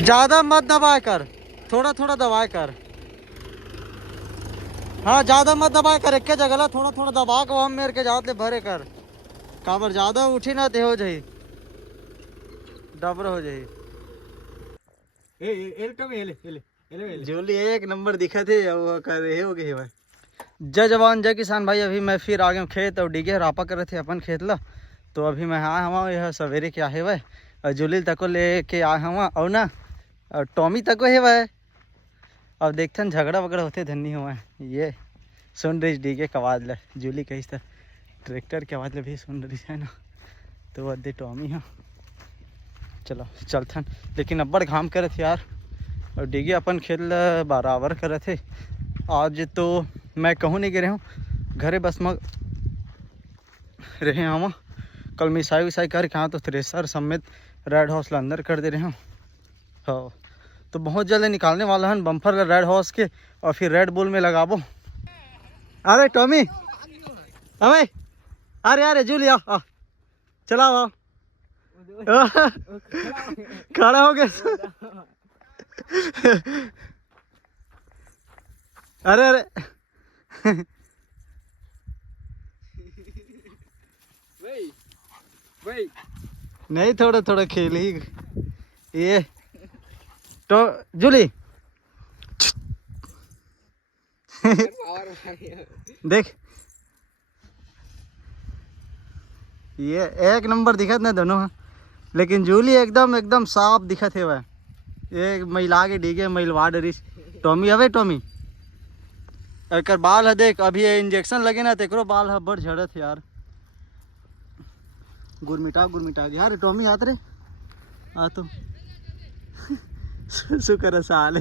ज्यादा मत दबाए कर, थोड़ा थोड़ा दबाए कर। हाँ ज्यादा मत दबाए कर, एक जगह थोड़ा थोड़ा दबा के हम मेरे के जाते भरे कर। काबर ज्यादा उठी ना ते हो जाही, डबर हो जाही। जोली एक नंबर दिखा थे वो कर रहे हो गए भाई। जय जवान जय किसान भाई। अभी मैं फिर आ गया खेत और डिगे रापा कर रहे थे अपन खेत ला। तो अभी मैं आया हूँ यह सवेरे क्या है भाई, और जूली तक को लेके आया हूँ और ना, और टॉमी तक को है भाई। अब देखते हैं झगड़ा वगड़ा होते धन्नी हुआ है। ये सुन रही डिगे का आवाज ला, जूली कही था ट्रैक्टर के आवाज ला भी सुन रही है ना। तो अदे टॉमी हाँ चलो चलथन, लेकिन अब्बड़ घाम करे थे यार। और डिगे अपन खेल बराबर करे थे आज। तो मैं कहूँ नहीं गिरे हूँ घरे, बस मैं रहे हम कल मिसाई विसाई करके हाँ, तो थ्रेसर समेत रेड हाउस ला अंदर कर दे रहे हूँ। हाँ तो बहुत जल्द निकालने वाला है बम्फर ला रेड हाउस के, और फिर रेड बुल में लगाबो। अरे टॉमी अबे, अरे अरे जूलिया चलाओ आओ। खड़ा हो गया। अरे अरे नहीं थोड़ा थोड़ा खेल ही ये तो जूली। देख ये एक नंबर दिखत ना दोनों, लेकिन जूली एकदम एकदम साफ दिखत है वह। एक महिला के डिगे महिलवा डरिस। टॉमी अबे टॉमी एक बाल है देख, अभी ये इंजेक्शन लगे ना तेकरो बाल है बड़ झड़त यार। गुरमिटा गया यार टॉमी हाथ रे आ तो शुक्र साले।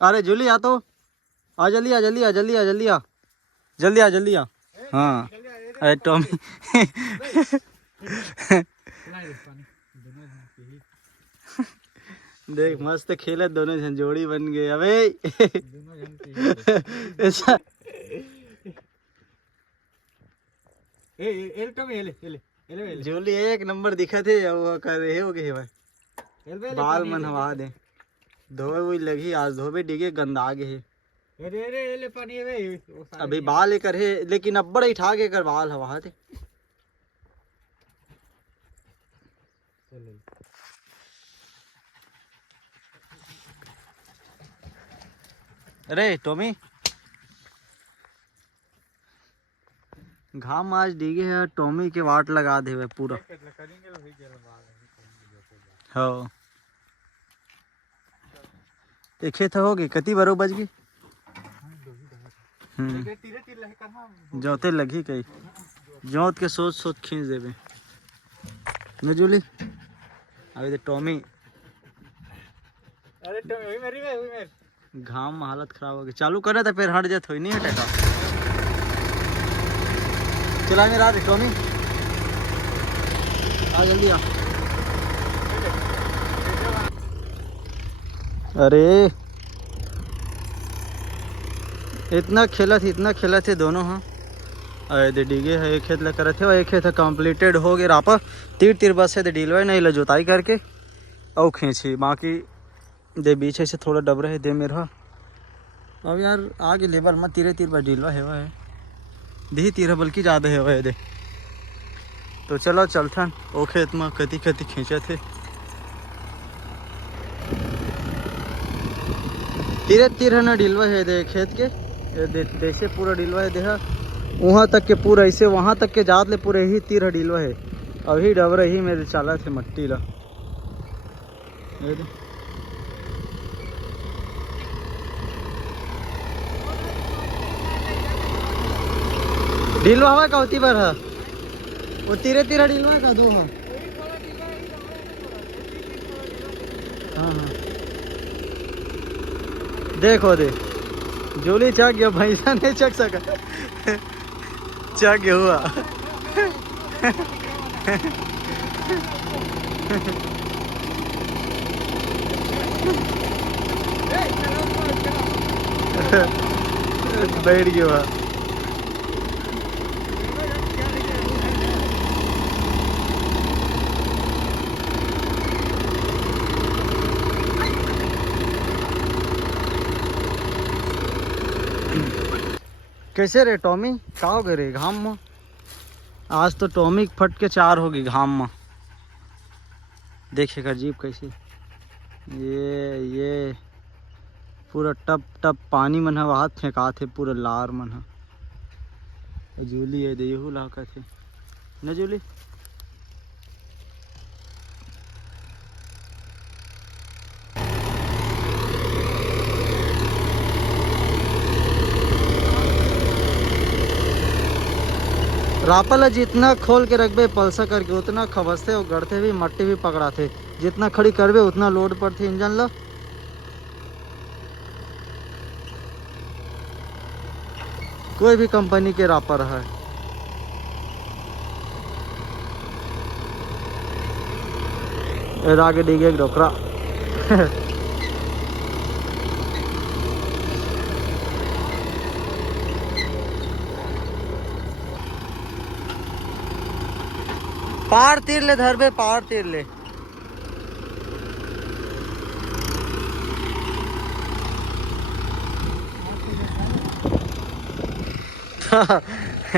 अरे जूली आ तो आ जल्दी आ जल्दी आ जल्दी आ जल्दी आ जल्दी आ जल्दी आ। हाँ अरे टॉमी देख मस्त खेले दोनों जन, जोड़ी बन गए अबे। ऐसा जोली एक नंबर दिखा थे वो कर रहे हो गए भाई। बाल मन हवा दे धोए हुई लगी आज, धोबे डिगे गंदा गए है। अभी बाल एक है लेकिन अब बड़ा ठा के कर बाल हवा दे। अरे टॉमी घाम आज डिगे है, टॉमी के वाट लगा दे वे पूरा। हाँ एक खेत हो गई कति बरो बज गई। जोते लगी कई जोत के सोच सोच खींच देवे न जूली। अभी तो टॉमी घाम में हालत खराब हो गई, चालू करे तो फिर हट जात हो नहीं हटेगा। चला मेरा टॉमी आ जल्दी आ। अरे इतना खेला थे दोनों। हाँ अरे डिगे है एक खेत ला करे थे और एक खेत कंप्लीटेड हो गया रापा। तीर बस है तो डीलवा नहीं ला जोताई करके और खींची, बाकी दे बीच से थोड़ा डबरा है दे मेरा। अब यार आगे लेवल में तीर बार डीलवा है वह दी तीर बल्कि ज़्यादा है वह दे। तो चलो चलथन ओ खेत में कति खींचे थे। तीर है ना डीलवा है दे खेत के जैसे पूरा डीलवा है देहा वहाँ तक के पूरा ऐसे वहाँ तक के जात ले पूरे ही तीर डीलवा है। अभी डबरा ही मेरे चाला थे मट्टी ला डीलवा हुआ का होती बार है वो तीरे डीलवा का दो। हाँ हाँ हाँ देखो दे जूली चक गया, भैंसा नहीं चक सका चक गया हुआ। बैठ गया। कैसे रे टॉमी का हो गए रे घाम में? आज तो टॉमी फट के 4 होगी घाम में। देखेगा जीप कैसी, ये पूरा टप टप पानी मन ह वहां फेंका थे, पूरा लार मन ह। जूली है देहू लाका थे न जूली। रापल जितना खोल के रखबे पलसा करके उतना खबसते और गड़ते भी, मट्टी भी पकड़ाते। जितना खड़ी करबे उतना लोड पड़ते इंजन ला। कोई भी कंपनी के रापर है। आगे डिगे एक डोकरा पार तीर ले धरबे, पार तीर ले।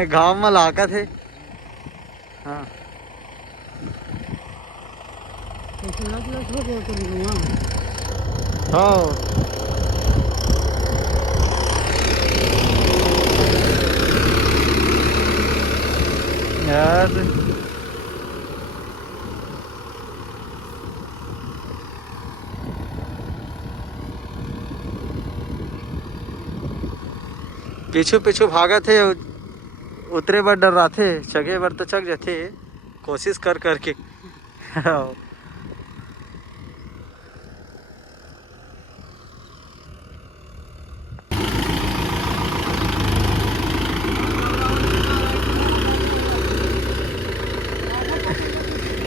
गाँव में लाका थे। हाँ हाँ यार पीछू पीछू भागा थे, उतरे बार डर रहा थे, चगे बार तो चक जाते कोशिश कर करके।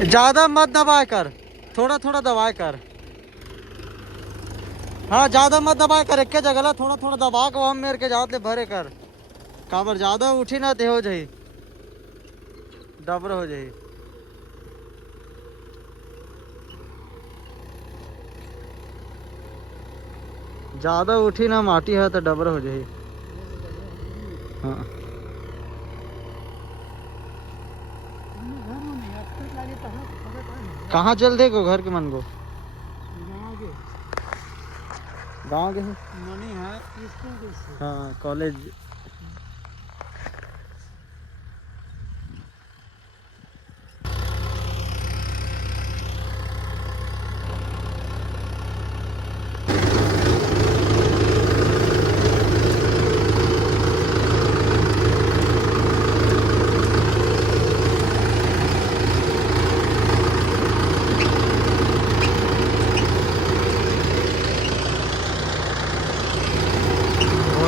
ज्यादा मत दबाए कर, थोड़ा थोड़ा दबाए कर। हाँ ज्यादा मत दबाए कर, एक जगह ला थोड़ा थोड़ा दबा के हम मेरे के जाते भरे कर। काबर ज्यादा उठी ना ते हो जाही, डबर हो जाही। ज्यादा उठी ना माटी है तो डबर हो जाही। हाँ कहाँ चल देखो घर के मन को गाँव के मनी है। हाँ कॉलेज।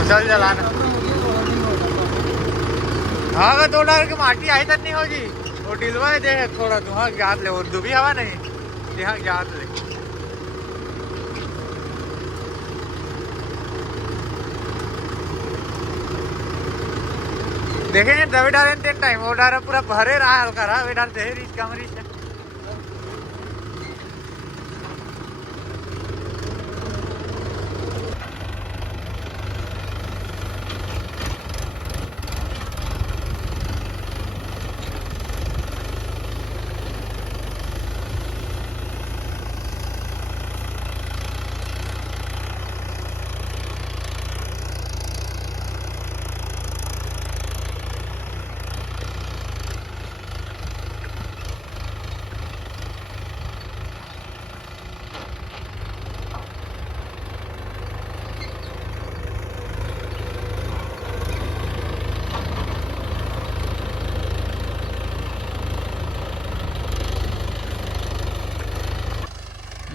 चल जलाना। हाँ मैं 2 डाल के माटी आई तक नहीं होगी वो डिलवा दे थोड़ा धुआं ज्ञात ले और दुबी हवा नहीं यहाँ ज्ञात ले। देखेंगे दबे डाले 3 टाइम वो डारा पूरा भरे रहा हल्का रहा वे डाल दे रीच कम रीच।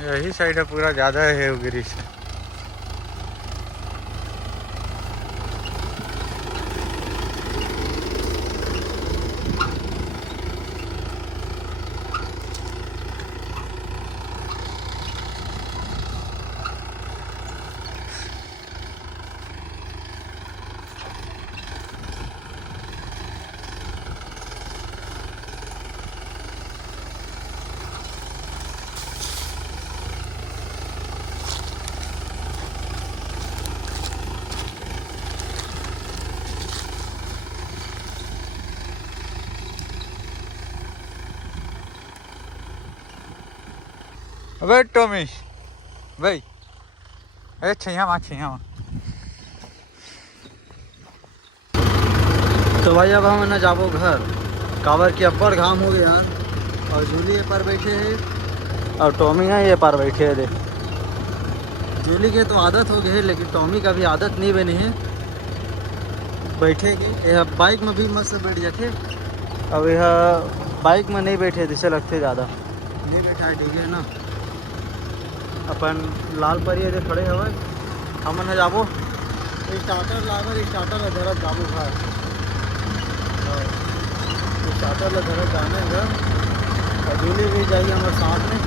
यही साइड है पूरा ज्यादा है गिरीश। अबे टॉमी भाई, अरे छैया। तो भाई अब हम ना जाबो घर, काबर की अब्बड़ घाम हो गया और जूली ये पर बैठे है और टॉमी ना ये पर बैठे है। देख जूली के तो आदत हो गई है, लेकिन टॉमी का भी आदत नहीं बनी है बैठे की। यह बाइक में भी मस्त बैठ जाते, अब यह बाइक में नहीं बैठे जिससे लगते ज़्यादा नहीं बैठा है। ठीक है ना, अपन लाल परिये दे खड़े हवे, हमन जाबो स्टार्टर लागल, स्टार्टर धरत जाबो घर, स्टार्टर ला धरत जाने घर और जूली भी जाइए हमारे साथ में।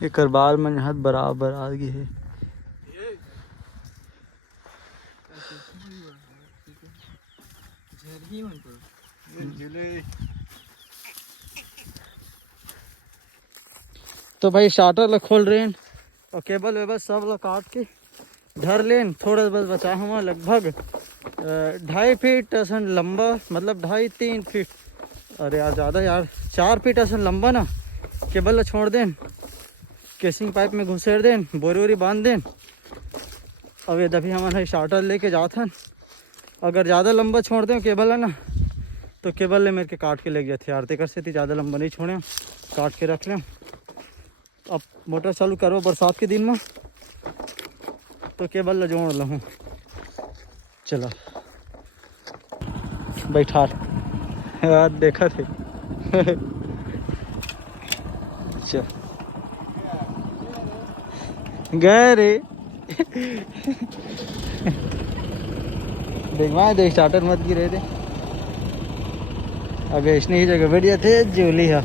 एक बाल में हाथ बराबर आ गई है। तो भाई स्टार्टर ला खोल रहे हैं और केबल वेबल सब ला काट के धर लेन। थोड़ा बस बचा हुआ लगभग 2.5 फीट असन लंबा, मतलब 2.5-3 फीट, अरे यार ज़्यादा यार 4 फीट असन लंबा ना केबल ला छोड़ दें, केसिंग पाइप में घुसेड़ दें, बोरी वोरी बांध दें। अब ये दभी हमारा स्टार्टर लेके जाते हैं, अगर ज़्यादा लंबा छोड़ दें केबल है ना तो केबल ले मेरे के काट के ले जाते यार, तेकर से ज़्यादा लंबा नहीं छोड़े, काट के रख लें। अब मोटर चालू करो बरसात के दिन में तो केबल ला जोड़ लूँ। चलो बैठा देखा थे चल गए रे देखवा दे स्टार्टर मत गिरे थे, अगर इसने ही जगह बैठ जाते जूली है।